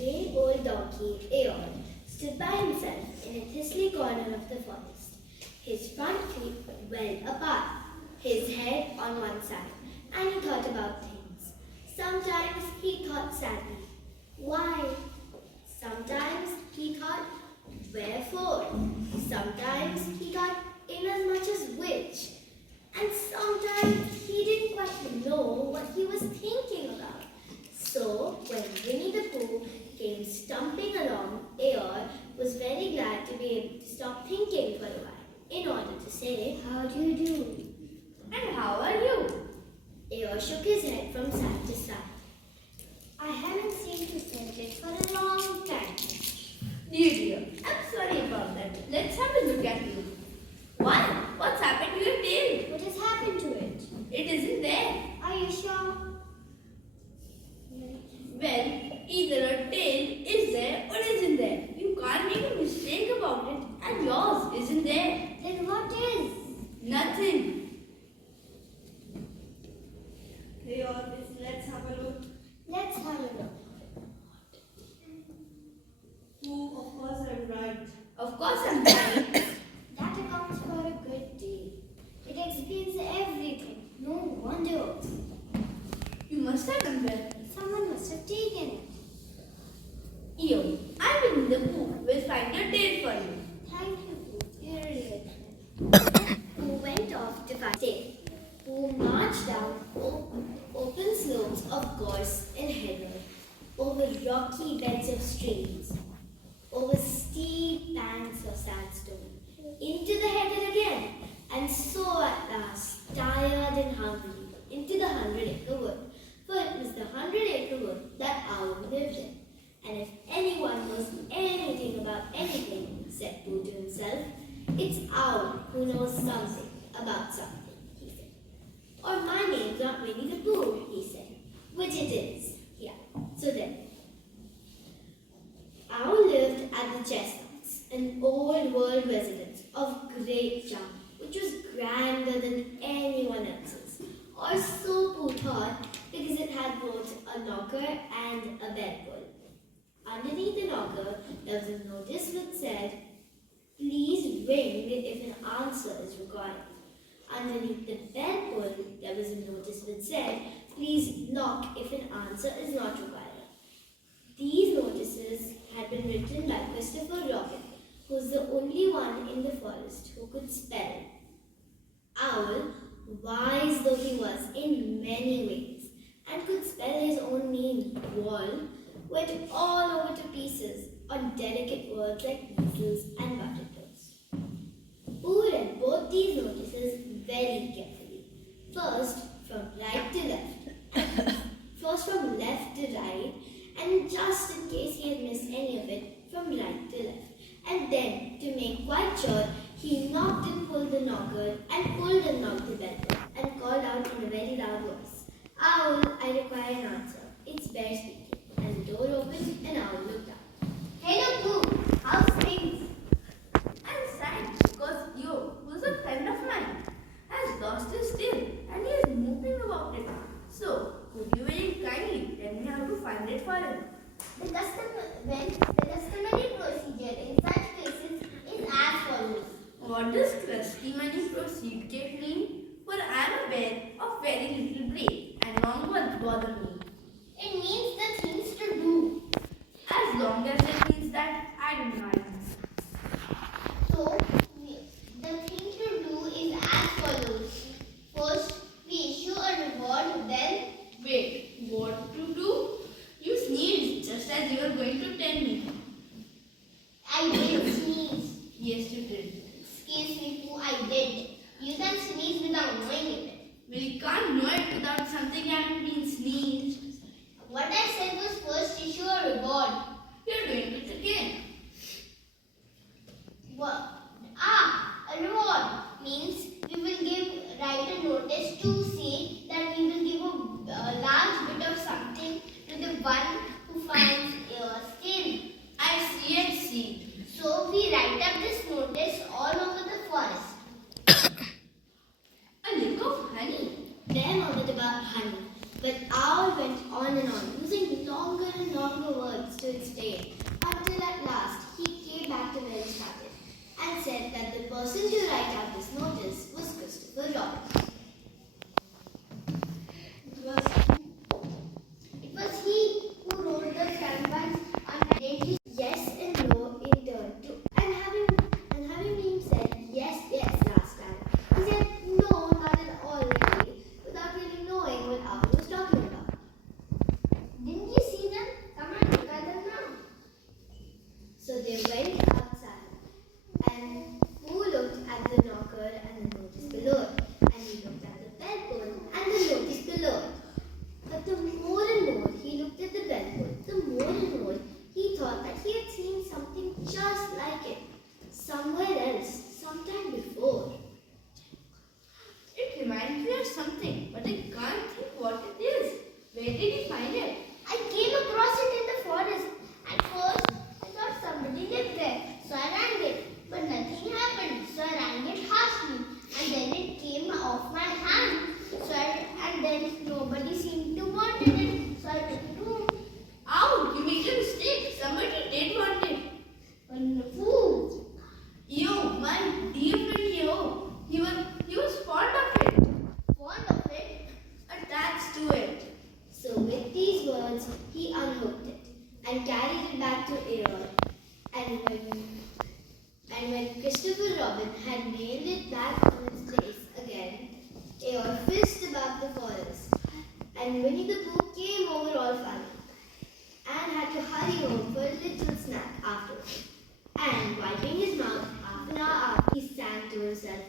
grey old donkey, Eeyore, stood by himself in a thistly corner of the forest, his front feet well apart, his head on one side, and he thought about things. Sometimes he thought sadly, why? Sometimes he thought, wherefore? Sometimes he thought, inasmuch as which? And sometimes he didn't quite know what he was thinking about. So, when Winnie the Pooh came stumping along, Eeyore was very glad to be able to stop thinking for a while, in order to say, how do you do? And how are you? Eeyore shook his head from side to side. I haven't seen you Cedric for a long time. Dear, I'm sorry about that. Let's have a look at you. Why? What's happened to your tail? What has happened to it? It isn't there. Are you sure? Well, either a tail is there or isn't there. You can't make a mistake about it, and yours isn't there. Then what is? Nothing. Hey, let's have a look. Let's have a look. Oh, of course I'm right. Of course I'm right. That accounts for a good deal. It explains everything. No wonder. You must have done well. Someone must have taken it. Eeyore, I Winnie the Pooh will find your tail for you. Thank you, Pooh. You're a real friend. Pooh went off to find tail. Pooh marched down open slopes of gorse and heather, over rocky beds of streams, over steep banks of sandstone, into the heather again, and so at last, tired and hungry, into the 100-acre wood. For it was the 100-acre wood that Owl lived in. And if anyone knows anything about anything, said Pooh to himself, it's Owl who knows something about something, he said. Or my name's not Winnie the Pooh, he said. Which it is. Yeah. So then, Owl lived at the Chestnuts, an old world residence of great charm, which was grander than anyone else's. Or so Pooh thought, because it had both a knocker and a bell-pull. Underneath the knocker, there was a notice which said, please ring if an answer is required. Underneath the bell-pull, there was a notice which said, please knock if an answer is not required. These notices had been written by Christopher Robin, who was the only one in the forest who could spell. Owl, wise though he was in many ways, and could spell his own name, Wall, went all over to pieces on delicate words like measles and buttertoes. Pooh read both these notices very carefully. First from right to left, first from left to right, and just in case he had missed any of it, from right to left. And then, to make quite sure, he knocked and pulled the knocker, and pulled and knocked the bell, and called out in a very loud voice, Owl, I require an answer. It's Bear speaking. And the door opened, and Owl looked up. Hello, Pooh. How's things? I'm sad because you, who's a friend of mine, has lost his tail and he is moping about it. So, could you very kindly tell me how to find it for him? The customary procedure in such cases is as follows. What does customary procedure mean? For I am a bear of very little brain and long words bother me. It means the things to do. As long as it means that, I don't mind. So, the thing to do is as follows. First, we issue a reward, then... Wait, what to do? You sneezed just as you were going to tell me. I did sneeze. Yes, you did. Excuse me, Pooh, I did. You can sneeze without knowing it. Well, you can't know it without something having been sneezed. What I said was first issue a reward. You're going to person to write out this notice was Christopher Robin. It was he who wrote the campaigns on identity yes and no in turn too. And having been said yes last time, he said no not at all really, without really knowing what Alvin was talking about. Didn't you see them? Come on, look at them now. So they went outside, and who looked at the knocker and the notice below it, and he looked at the bellboy and the notice below it. But the more and more he looked at the bellboy, the more and more he thought that he had seen something just like it, somewhere else, sometime before. It reminds me of something, but I can't think what it is. Where did he find it? I came across it in the forest. At first, I thought somebody lived there, so I rang it. But nothing happened, so I rang it harshly. And then it came off my hand. And then nobody seemed to want it, so I took it home. Ow, you made a mistake. Somebody did want it. And who? Eeyore, my dear friend Eeyore. He was fond of it. Fond of it? Attached to it. So with these words, he unhooked it and carried it back to Eeyore. And when Christopher Robin had nailed it back on its place again, Eeyore fizzed about the forest, and Winnie the Pooh came over all funny and had to hurry home for a little snack afterwards. And wiping his mouth half an hour after, he sang to himself